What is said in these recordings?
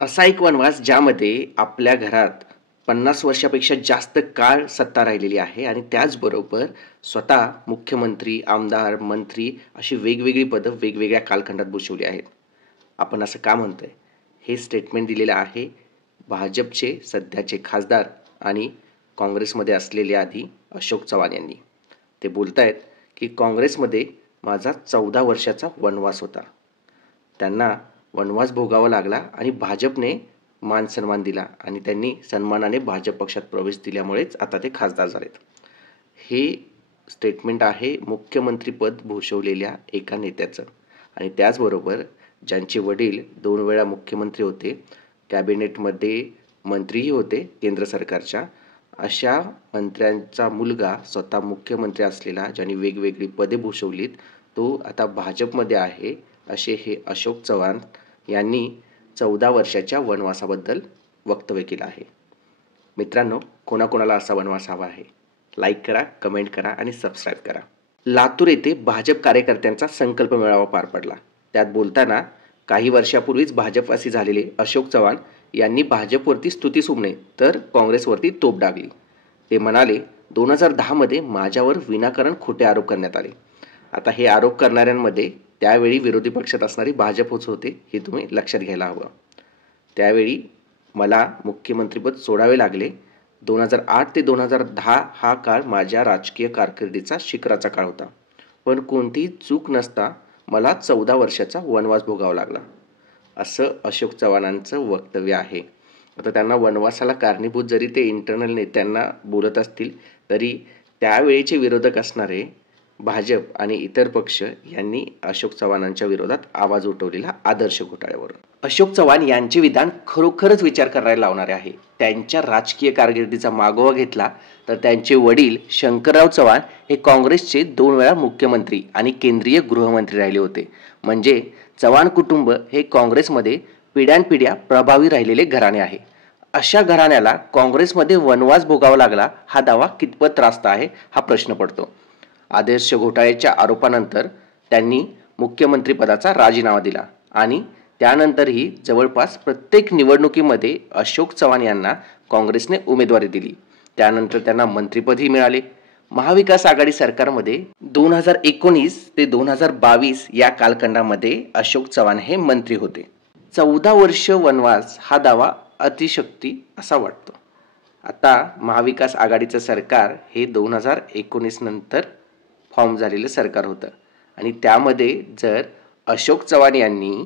असा एक वनवास ज्यामध्ये आपल्या घरात 50 वर्षापेक्षा जास्त काळ सत्ता राहिलेली आहे आणि त्याचबरोबर स्वतः मुख्यमंत्री, आमदार, मंत्री अशी वेगवेगळी पदं वेगवेगळ्या कालखंडात भूषवली आहेत. आपण असं का म्हणतोय? हे स्टेटमेंट दिलेलं आहे भाजपचे सध्याचे खासदार आणि काँग्रेसमध्ये असलेले आधी अशोक चव्हाण यांनी. ते बोलतायत की काँग्रेसमध्ये माझा 14 वर्षाचा वनवास होता. त्यांना वनवास भोगावा लागला आणि भाजपने मान सन्मान दिला आणि त्यांनी सन्मानाने भाजप पक्षात प्रवेश दिल्यामुळेच आता ते खासदार झालेत. हे स्टेटमेंट आहे मुख्यमंत्रीपद भूषवलेल्या एका नेत्याचं आणि त्याचबरोबर ज्यांचे वडील 2 वेळा मुख्यमंत्री होते, कॅबिनेटमध्ये मंत्रीही होते केंद्र सरकारच्या, अशा मंत्र्यांचा मुलगा स्वतः मुख्यमंत्री असलेला ज्यांनी वेगवेगळी पदे भूषवलीत, तो आता भाजपमध्ये आहे. असे हे अशोक चव्हाण यांनी 14 वर्षाच्या वनवासाबद्दल वक्तव्य केलं आहे. मित्रांनो, कोणाकोणाला असा वनवास हवा आहे? लाईक करा, कमेंट करा आणि सबस्क्राईब करा. लातूर येथे भाजप कार्यकर्त्यांचा संकल्प मेळावा पार पडला. त्यात बोलताना काही वर्षापूर्वीच भाजपवासी झालेले अशोक चव्हाण यांनी भाजपवरती स्तुती सुमणे तर काँग्रेसवरती तोप डागली. ते म्हणाले, 2010 मध्ये माझ्यावर विनाकारण खोटे आरोप करण्यात आले. आता हे आरोप करणाऱ्यांमध्ये त्यावेळी विरोधी पक्षात असणारी भाजपच होते, हे तुम्ही लक्षात घ्यायला हवं. त्यावेळी मला मुख्यमंत्रीपद सोडावे लागले. 2008 ते 2010 हा काळ माझ्या राजकीय कारकिर्दीचा शिखराचा काळ होता. पण कोणतीही चूक नसता मला 14 वर्षाचा वनवास भोगावा लागला, असं अशोक चव्हाणांचं वक्तव्य आहे. आता त्यांना वनवासाला कारणीभूत जरी ते इंटरनल नेत्यांना बोलत असतील, तरी त्यावेळीचे विरोधक असणारे भाजप आणि इतर पक्ष यांनी अशोक चव्हाणांच्या विरोधात आवाज उठवलेला आदर्श घोटाळ्यावर. अशोक चव्हाण यांचे विधान खरोखरच विचार करायला लावणारे आहे. त्यांच्या राजकीय कारकिर्दीचा मागोवा घेतला तर त्यांचे वडील शंकरराव चव्हाण हे काँग्रेसचे 2 वेळा मुख्यमंत्री आणि केंद्रीय गृहमंत्री राहिले होते. म्हणजे चव्हाण कुटुंब हे काँग्रेसमध्ये पिढ्यानपिढ्या प्रभावी राहिलेले घराणे आहे. अशा घराण्याला काँग्रेसमध्ये वनवास भोगावा लागला, हा दावा कितपत रास्त आहे, हा प्रश्न पडतो. आदर्श घोटाळ्याच्या आरोपानंतर त्यांनी मुख्यमंत्रीपदाचा राजीनामा दिला आणि त्यानंतरही जवळपास प्रत्येक निवडणुकीमध्ये अशोक चव्हाण यांना काँग्रेसने उमेदवारी दिली. त्यानंतर त्यांना मंत्रिपदही मिळाले. महाविकास आघाडी सरकारमध्ये 2019 ते 2022 या कालखंडामध्ये अशोक चव्हाण हे मंत्री होते. 14 वर्ष वनवास हा दावा अतिशक्ती असा वाटतो. आता महाविकास आघाडीचं सरकार हे 2019 नंतर फॉर्म झालेलं सरकार होतं आणि त्यामध्ये जर अशोक चव्हाण यांनी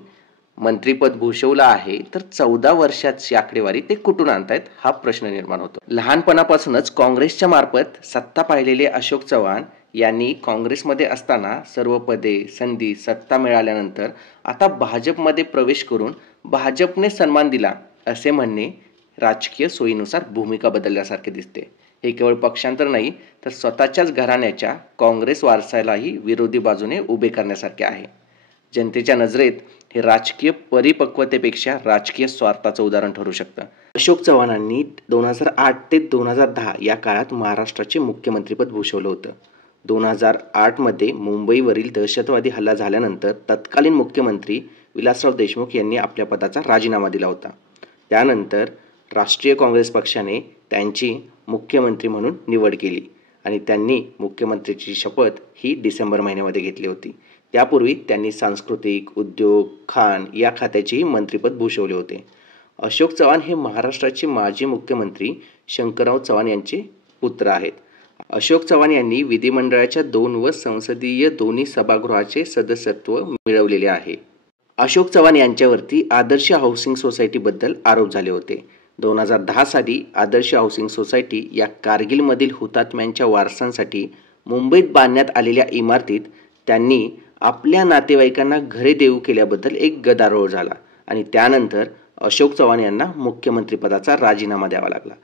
मंत्रिपद भूषवलं आहे तर 14 वर्षाची आकडेवारी ते कुठून आणतायत, हा प्रश्न निर्माण होतो. लहानपणापासूनच काँग्रेसच्या मार्फत सत्ता पाहिलेले अशोक चव्हाण यांनी काँग्रेसमध्ये असताना सर्व पदे, संधी, सत्ता मिळाल्यानंतर आता भाजपमध्ये प्रवेश करून भाजपने सन्मान दिला असे म्हणणे राजकीय सोयीनुसार भूमिका बदलल्यासारखे दिसते. हे केवळ पक्षांतर नाही तर स्वतःच्याच घराण्याच्या काँग्रेस वारसालाही विरोधी बाजूने उभे करण्यासारखे आहे. जनतेच्या नजरेत हे राजकीय परिपक्वतेपेक्षा राजकीय स्वार्थाचं उदाहरण ठरू शकतं. अशोक चव्हाणांनी 2008 ते 2010 या काळात महाराष्ट्राचे मुख्यमंत्रीपद भूषवलं होतं. 2008 मध्ये मुंबईवरील दहशतवादी हल्ला झाल्यानंतर तत्कालीन मुख्यमंत्री विलासराव देशमुख यांनी आपल्या पदाचा राजीनामा दिला होता. त्यानंतर राष्ट्रीय काँग्रेस पक्षाने त्यांची मुख्यमंत्री म्हणून निवड केली आणि त्यांनी मुख्यमंत्रीची शपथ ही डिसेंबर महिन्यामध्ये घेतली होती. त्यापूर्वी त्यांनी सांस्कृतिक, उद्योग, खाण या खात्याचेही मंत्रिपद भूषवले होते. अशोक चव्हाण हे महाराष्ट्राचे माजी मुख्यमंत्री शंकरराव चव्हाण यांचे पुत्र आहेत. अशोक चव्हाण यांनी विधिमंडळाच्या 2 व संसदीय दोन्ही सभागृहाचे सदस्यत्व मिळवलेले आहे. अशोक चव्हाण यांच्यावरती आदर्श हाऊसिंग सोसायटीबद्दल आरोप झाले होते. 2010 साली आदर्श हाऊसिंग सोसायटी या कारगिलमधील हुतात्म्यांच्या वारसांसाठी मुंबईत बांधण्यात आलेल्या इमारतीत त्यांनी आपल्या नातेवाईकांना घरे देऊ केल्याबद्दल एक गदारोळ झाला आणि त्यानंतर अशोक चव्हाण यांना मुख्यमंत्रीपदाचा राजीनामा द्यावा लागला.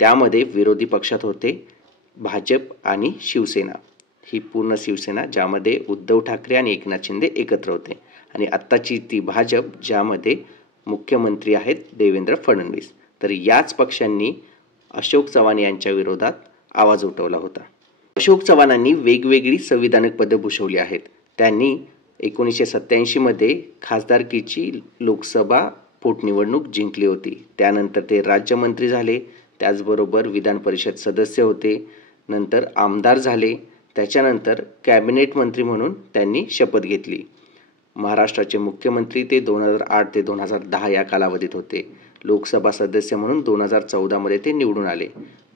त्यामध्ये विरोधी पक्षात होते भाजप आणि शिवसेना, ही पूर्ण शिवसेना ज्यामध्ये उद्धव ठाकरे आणि एकनाथ शिंदे एकत्र होते आणि आत्ताची ती भाजप ज्यामध्ये मुख्यमंत्री आहेत देवेंद्र फडणवीस. तर याच पक्षांनी अशोक चव्हाण यांच्या विरोधात आवाज उठवला होता. अशोक चव्हाणांनी वेगवेगळी संविधानिक पदे भूषवली आहेत. त्यांनी 1987 मध्ये खासदारकीची लोकसभा पोटनिवडणूक जिंकली होती. त्यानंतर ते राज्यमंत्री झाले, त्याचबरोबर विधान परिषद सदस्य होते, नंतर आमदार झाले, त्याच्यानंतर कॅबिनेट मंत्री म्हणून त्यांनी शपथ घेतली. महाराष्ट्राचे मुख्यमंत्री ते 2008 ते 2010 या कालावधीत होते. लोकसभा सदस्य म्हणून 2014मध्ये ते निवडून आले.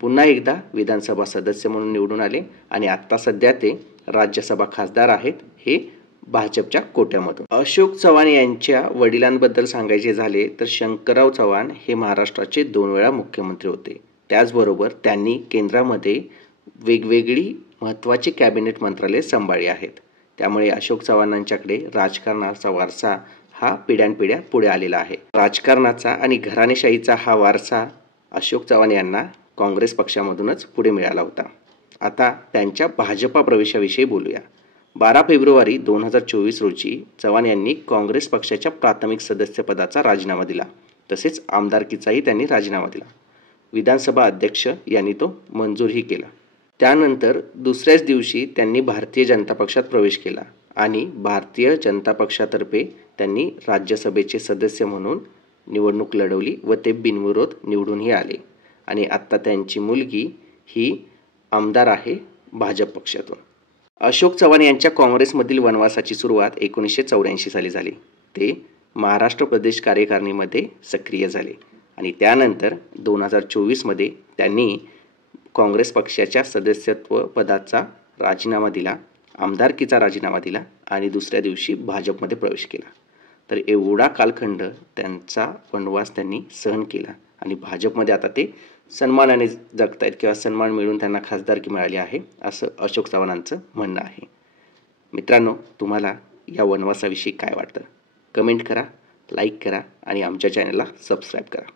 पुन्हा एकदा विधानसभा सदस्य म्हणून निवडून आले आणि आत्ता सध्या ते राज्यसभा खासदार आहेत, हे भाजपच्या कोट्यामधून. अशोक चव्हाण यांच्या वडिलांबद्दल सांगायचे झाले तर शंकरराव चव्हाण हे महाराष्ट्राचे 2 वेळा मुख्यमंत्री होते. त्याचबरोबर त्यांनी केंद्रामध्ये वेगवेगळी महत्त्वाची कॅबिनेट मंत्रालये सांभाळली आहेत. त्यामुळे अशोक चव्हाणांच्याकडे राजकारणाचा वारसा हा पिढ्यानपिढ्या पुढे आलेला आहे. राजकारणाचा आणि घराणेशाहीचा हा वारसा अशोक चव्हाण यांना काँग्रेस पक्षामधूनच पुढे मिळाला होता. आता त्यांच्या भाजपा प्रवेशाविषयी बोलूया. 12 फेब्रुवारी 2024 रोजी चव्हाण यांनी काँग्रेस पक्षाच्या प्राथमिक सदस्यपदाचा राजीनामा दिला. तसेच आमदारकीचाही त्यांनी राजीनामा दिला. विधानसभा अध्यक्ष यांनी तो मंजूरही केला. त्यानंतर दुसऱ्याच दिवशी त्यांनी भारतीय जनता पक्षात प्रवेश केला आणि भारतीय जनता पक्षातर्फे त्यांनी राज्यसभेचे सदस्य म्हणून निवडणूक लढवली व ते बिनविरोध निवडूनही आले. आणि आत्ता त्यांची मुलगी ही आमदार आहे भाजप पक्षातून. अशोक चव्हाण यांच्या काँग्रेसमधील वनवासाची सुरुवात 1984 साली झाली. ते महाराष्ट्र प्रदेश कार्यकारिणीमध्ये सक्रिय झाले आणि त्यानंतर 2024मध्ये त्यांनी काँग्रेस पक्षाच्या सदस्यत्व पदाचा राजीनामा दिला, आमदारकीचा राजीनामा दिला आणि दुसऱ्या दिवशी भाजपमध्ये प्रवेश केला. तर एवढा कालखंड त्यांचा वनवास त्यांनी सहन केला आणि भाजपमध्ये आता ते सन्मानाने जगतायत किंवा सन्मान मिळून त्यांना खासदारकी मिळाली आहे, असं अशोक चव्हाणांचं म्हणणं आहे. मित्रांनो, तुम्हाला या वनवासाविषयी काय वाटतं? कमेंट करा, लाईक करा आणि आमच्या चॅनलला सबस्क्राईब करा.